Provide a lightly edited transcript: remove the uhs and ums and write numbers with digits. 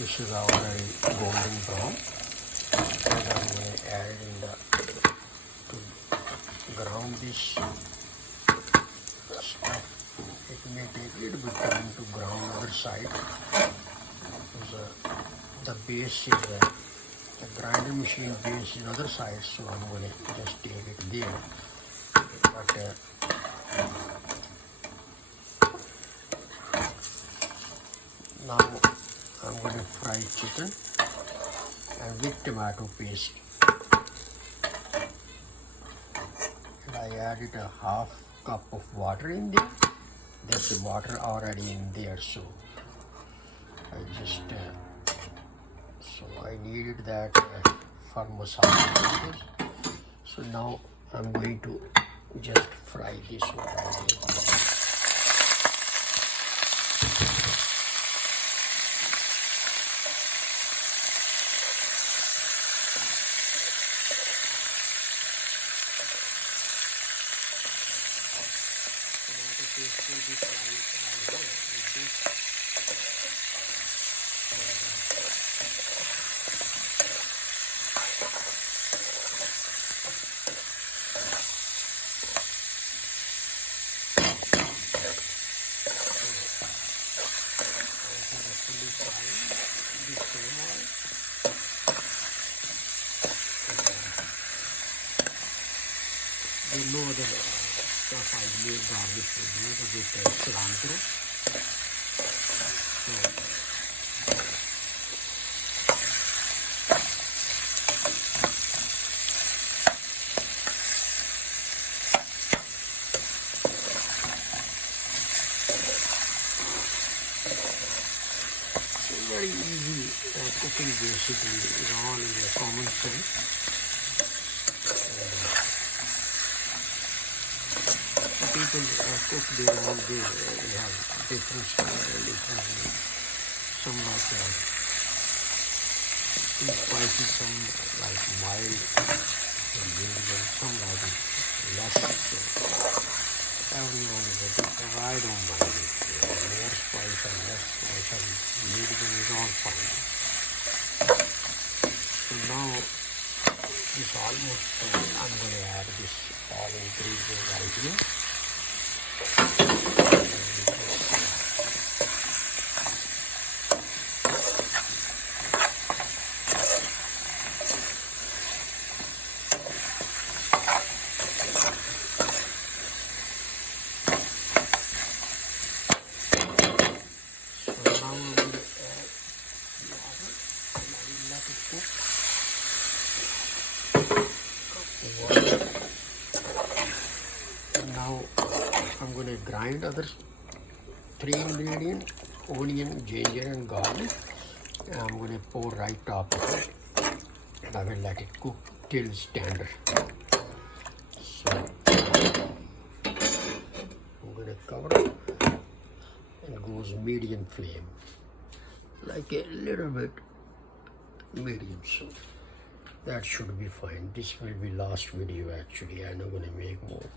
This is already golden brown. And I'm going to add it in to ground this stuff. It may take a little bit of time to ground other side. Because the base is the grinder machine base is other side, so I'm going to just take it there. But now I'm going to fry chicken and with tomato paste. And I added a half cup of water in there. There's water already in there, so I just so I needed that for masala. So now I'm going to just fry this one. Will be fried with this. You know the stuff I made garlic with cilantro. So very easy cooking basically. It's all in the common sense. People cook their own way. They have different style, different. Some like too spicy, some like mild and medium, some like less. Everyone is different. I don't mind it. More spice or less spice or medium is all fine. So now this almost I'm going to add this all ingredients right here. Now I'm going to grind other 3 ingredients: onion, ginger and garlic. And I'm going to pour right top of it, and I will let it cook till it's tender. So I'm going to cover it and goes medium flame, like a little bit medium. So that should be fine. This will be last video actually. I'm not going to make more.